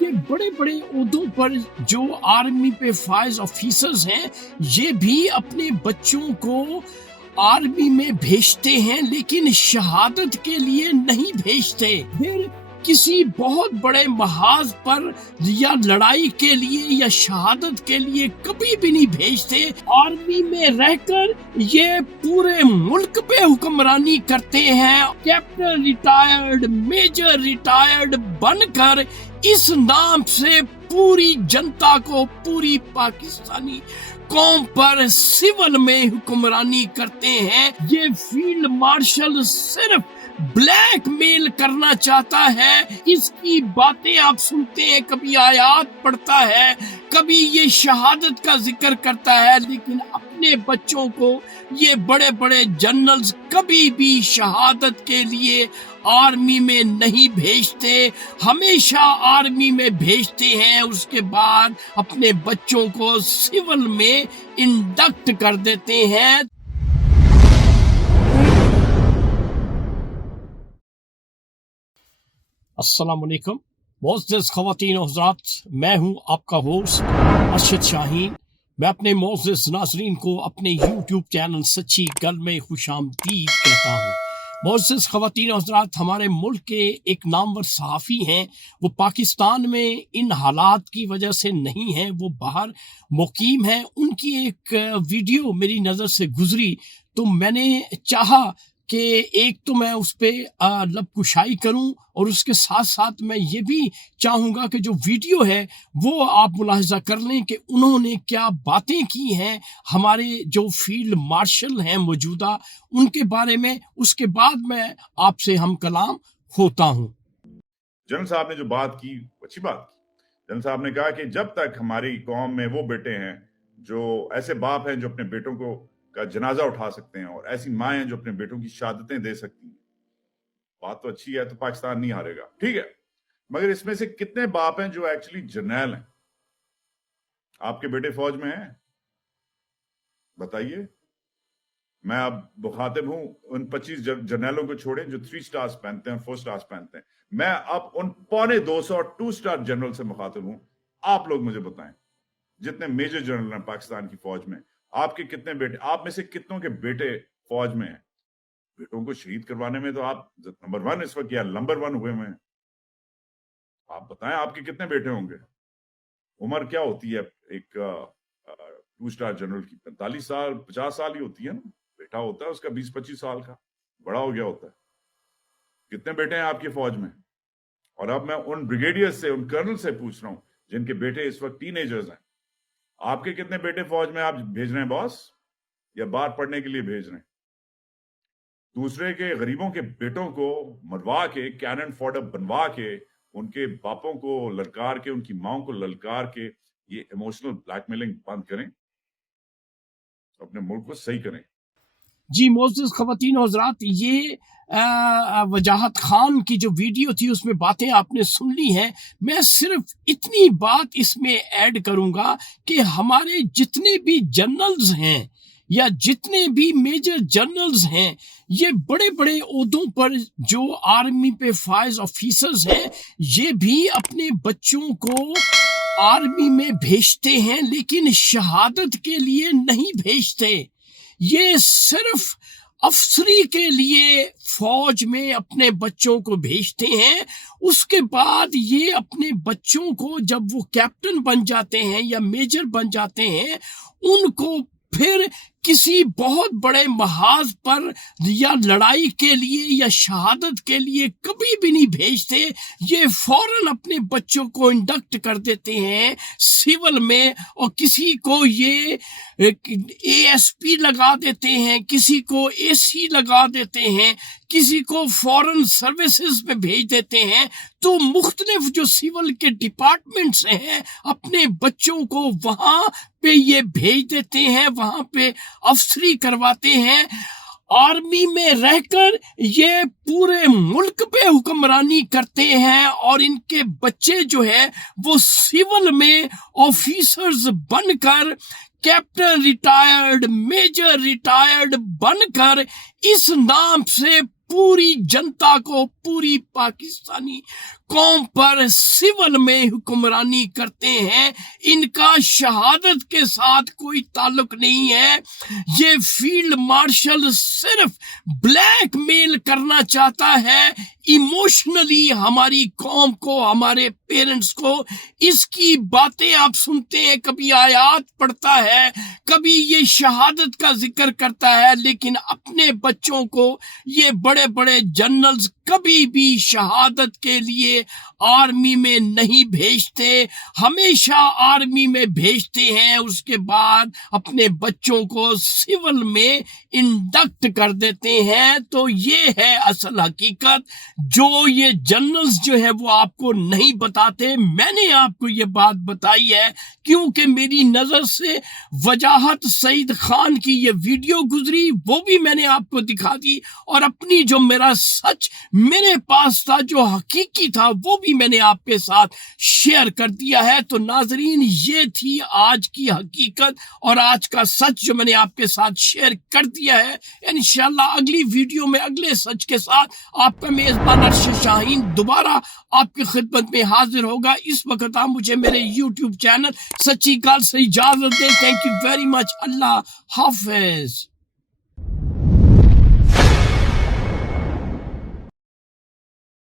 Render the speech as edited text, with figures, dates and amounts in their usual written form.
یہ بڑے بڑے عہدوں پر جو آرمی پہ فائز آفیسرز ہیں یہ بھی اپنے بچوں کو آرمی میں بھیجتے ہیں لیکن شہادت کے لیے نہیں بھیجتے. پھر کسی بہت بڑے محاذ پر یا لڑائی کے لیے یا شہادت کے لیے کبھی بھی نہیں بھیجتے. آرمی میں رہ کر یہ پورے ملک پہ حکمرانی کرتے ہیں. کیپٹن ریٹائرڈ، میجر ریٹائرڈ بن کر اس نام سے پوری جنتا کو، پوری پاکستانی قوم پر سول میں حکمرانی کرتے ہیں. یہ فیلڈ مارشل صرف بلیک میل کرنا چاہتا ہے. اس کی باتیں آپ سنتے ہیں، کبھی آیات پڑھتا ہے، کبھی یہ شہادت کا ذکر کرتا ہے، لیکن اپنے بچوں کو یہ بڑے بڑے جنرلز کبھی بھی شہادت کے لیے آرمی میں نہیں بھیجتے. ہمیشہ آرمی میں بھیجتے ہیں، اس کے بعد اپنے بچوں کو سول میں انڈکٹ کر دیتے ہیں. السلام علیکم معزز خواتین و حضرات، میں ہوں آپ کا ہوسٹ ارشد شاہین. میں اپنے معزز ناظرین کو اپنے یوٹیوب چینل سچی گل میں خوش آمدید کہتا ہوں. معزز خواتین و حضرات، ہمارے ملک کے ایک نامور صحافی ہیں، وہ پاکستان میں ان حالات کی وجہ سے نہیں ہیں، وہ باہر مقیم ہیں. ان کی ایک ویڈیو میری نظر سے گزری تو میں نے چاہا کہ ایک تو میں اس پہ لب کشائی کروں، اور اس کے ساتھ ساتھ میں یہ بھی چاہوں گا کہ جو ویڈیو ہے وہ آپ ملاحظہ کر لیں کہ انہوں نے کیا باتیں کی ہیں ہمارے جو فیلڈ مارشل ہیں موجودہ، ان کے بارے میں. اس کے بعد میں آپ سے ہم کلام ہوتا ہوں. جنرل صاحب نے جو بات کی اچھی بات کی. جنرل صاحب نے کہا کہ جب تک ہماری قوم میں وہ بیٹے ہیں جو ایسے باپ ہیں جو اپنے بیٹوں کو کا جنازہ اٹھا سکتے ہیں، اور ایسی مائیں ہیں جو اپنے بیٹوں کی شہادتیں دے سکتی ہیں، بات تو اچھی ہے، تو پاکستان نہیں ہارے گا، ٹھیک ہے. مگر اس میں سے کتنے باپ ہیں جو ایکچولی جرنیل ہیں؟ آپ کے بیٹے فوج میں ہیں؟ بتائیے. میں اب مخاطب ہوں ان 25 جرنیلوں کو چھوڑیں جو 3 سٹارز پہنتے ہیں، 4 سٹارز پہنتے ہیں. میں اب ان 250 اور 2 سٹار جنرل سے مخاطب ہوں. آپ لوگ مجھے بتائیں، جتنے میجر جنرل ہیں پاکستان کی فوج میں، آپ کے کتنے بیٹے، آپ میں سے کتنوں کے بیٹے فوج میں ہیں؟ بیٹوں کو شہید کروانے میں تو آپ نمبر 1 اس وقت، یا نمبر 1 ہوئے ہیں. آپ بتائیں آپ کے کتنے بیٹے ہوں گے؟ عمر کیا ہوتی ہے ایک 2 سٹار جنرل کی؟ 45 سال 50 سال ہی ہوتی ہے نا. بیٹا ہوتا ہے اس کا 20-25 سال کا، بڑا ہو گیا ہوتا ہے. کتنے بیٹے ہیں آپ کی فوج میں؟ اور اب میں ان بریگیڈیئر سے، ان کرنل سے پوچھ رہا ہوں جن کے بیٹے اس وقت ٹین ایجرز ہیں، آپ کے کتنے بیٹے فوج میں آپ بھیج رہے ہیں باس، یا باہر پڑھنے کے لیے بھیج رہے ہیں؟ دوسرے کے غریبوں کے بیٹوں کو مروا کے، کینن فوڈر بنوا کے، ان کے باپوں کو للکار کے، ان کی ماؤں کو للکار کے، یہ ایموشنل بلیک میلنگ بند کریں، اپنے ملک کو صحیح کریں. جی معزز خواتین و حضرات، یہ وجاہت خان کی جو ویڈیو تھی اس میں باتیں آپ نے سن لی ہیں. میں صرف اتنی بات اس میں ایڈ کروں گا کہ ہمارے جتنے بھی جنرلز ہیں یا جتنے بھی میجر جنرلز ہیں، یہ بڑے بڑے عہدوں پر جو آرمی پہ فائز آفیسرز ہیں، یہ بھی اپنے بچوں کو آرمی میں بھیجتے ہیں لیکن شہادت کے لیے نہیں بھیجتے. یہ صرف افسری کے لیے فوج میں اپنے بچوں کو بھیجتے ہیں. اس کے بعد یہ اپنے بچوں کو جب وہ کیپٹن بن جاتے ہیں یا میجر بن جاتے ہیں، ان کو پھر کسی بہت بڑے محاذ پر یا لڑائی کے لیے یا شہادت کے لیے کبھی بھی نہیں بھیجتے. یہ فوراً اپنے بچوں کو انڈکٹ کر دیتے ہیں سول میں، اور کسی کو یہ اے ایس پی لگا دیتے ہیں، کسی کو اے سی لگا دیتے ہیں، کسی کو فورن سروسز میں بھیج دیتے ہیں. تو مختلف جو سول کے ڈپارٹمنٹس ہیں اپنے بچوں کو وہاں پہ یہ بھیج دیتے ہیں، وہاں پہ افسری کرواتے ہیں. آرمی میں رہ کر یہ پورے ملک پہ حکمرانی کرتے ہیں، اور ان کے بچے جو ہے وہ سول میں آفیسرز بن کر، کیپٹن ریٹائرڈ، میجر ریٹائرڈ بن کر اس نام سے پوری جنتا کو، پوری پاکستانی قوم پر سول میں حکمرانی کرتے ہیں، ان کا شہادت کے ساتھ کوئی تعلق نہیں ہے۔ یہ فیلڈ مارشل صرف بلیک میل کرنا چاہتا ہے ایموشنلی ہماری قوم کو، ہمارے پیرنٹس کو۔ اس کی باتیں آپ سنتے ہیں، کبھی آیات پڑھتا ہے، کبھی یہ شہادت کا ذکر کرتا ہے، لیکن اپنے بچوں کو یہ بڑے بڑے جنرلز کبھی بھی شہادت کے لیے آرمی میں نہیں بھیجتے، ہمیشہ آرمی میں بھیجتے ہیں، اس کے بعد اپنے بچوں کو سول میں انڈکٹ کر دیتے ہیں۔ تو یہ ہے اصل حقیقت جو یہ جنرلز جو ہے وہ آپ کو نہیں بتاتے۔ میں نے آپ کو یہ بات بتائی ہے کیونکہ میری نظر سے وجاہت سعید خان کی یہ ویڈیو گزری، وہ بھی میں نے آپ کو دکھا دی، اور اپنی جو میرا سچ میرے پاس تھا، جو حقیقی تھا، وہ بھی میں نے آپ کے ساتھ شیئر کر دیا ہے۔ تو ناظرین، یہ تھی آج کی حقیقت اور آج کا سچ جو میں نے آپ کے ساتھ شیئر کر دیا ہے۔ انشاءاللہ اگلی ویڈیو میں اگلے سچ کے ساتھ آپ کا میزبان ارشد شاہین دوبارہ آپ کی خدمت میں حاضر ہوگا۔ اس وقت آپ مجھے میرے یوٹیوب چینل سچی گل سے اجازت دیں۔ Thank you very much. اللہ حافظ۔